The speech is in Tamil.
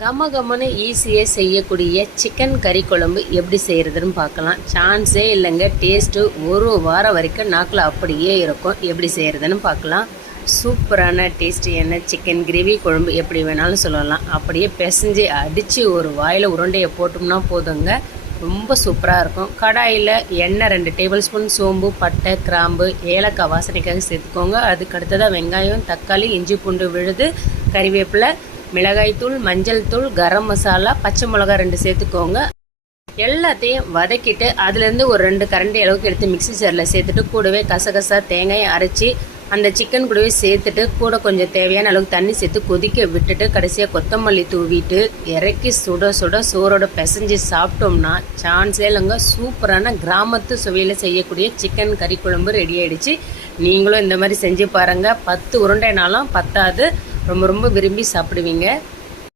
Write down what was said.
கம கமன்னு ஈஸியாக செய்யக்கூடிய சிக்கன் கறி குழம்பு எப்படி செய்கிறதுன்னு பார்க்கலாம். சான்ஸே இல்லைங்க. டேஸ்ட்டு ஒரு வாரம் வரைக்கும் நாக்கில் அப்படியே இருக்கும். எப்படி செய்கிறதுன்னு பார்க்கலாம். சூப்பரான டேஸ்டியான சிக்கன் கிரேவி குழம்பு எப்படி வேணாலும் சொல்லலாம். அப்படியே பிசைஞ்சு அடித்து ஒரு வாயில் உருண்டையை போட்டோம்னா போதுங்க, ரொம்ப சூப்பராக இருக்கும். கடாயில் எண்ணெய் 2 டேபிள் ஸ்பூன், சோம்பு, பட்டை, கிராம்பு, ஏலக்காய் வாசனைக்காக சேர்த்துக்கோங்க. அதுக்கு அடுத்ததாக வெங்காயம், தக்காளி, இஞ்சி பூண்டு விழுது, கறிவேப்பிலை, மிளகாய்த்தூள், மஞ்சள் தூள், கரம் மசாலா, பச்சை மிளகா 2 சேர்த்துக்கோங்க. எல்லாத்தையும் வதக்கிட்டு அதுலேருந்து ஒரு 2 கரண்டி அளவுக்கு எடுத்து மிக்ஸி ஜாரில் சேர்த்துட்டு கூடவே கசகசா தேங்காயை அரைச்சி அந்த சிக்கன் கூடவே சேர்த்துட்டு கூட கொஞ்சம் தேவையான அளவுக்கு தண்ணி சேர்த்து கொதிக்க விட்டுட்டு கடைசியாக கொத்தமல்லி தூவிட்டு இறக்கி சுட சுட சோறோட பிசைஞ்சு சாப்பிட்டோம்னா சான்ஸே இல்லைங்க. சூப்பரான கிராமத்து சுவையில் செய்யக்கூடிய சிக்கன் கறி குழம்பு ரெடி ஆகிடுச்சு. நீங்களும் இந்த மாதிரி செஞ்சு பாருங்கள். 10 உருண்டைனாலும் பத்தாது. ரொம்ப ரொம்ப விரும்பி சாப்பிடுவீங்க.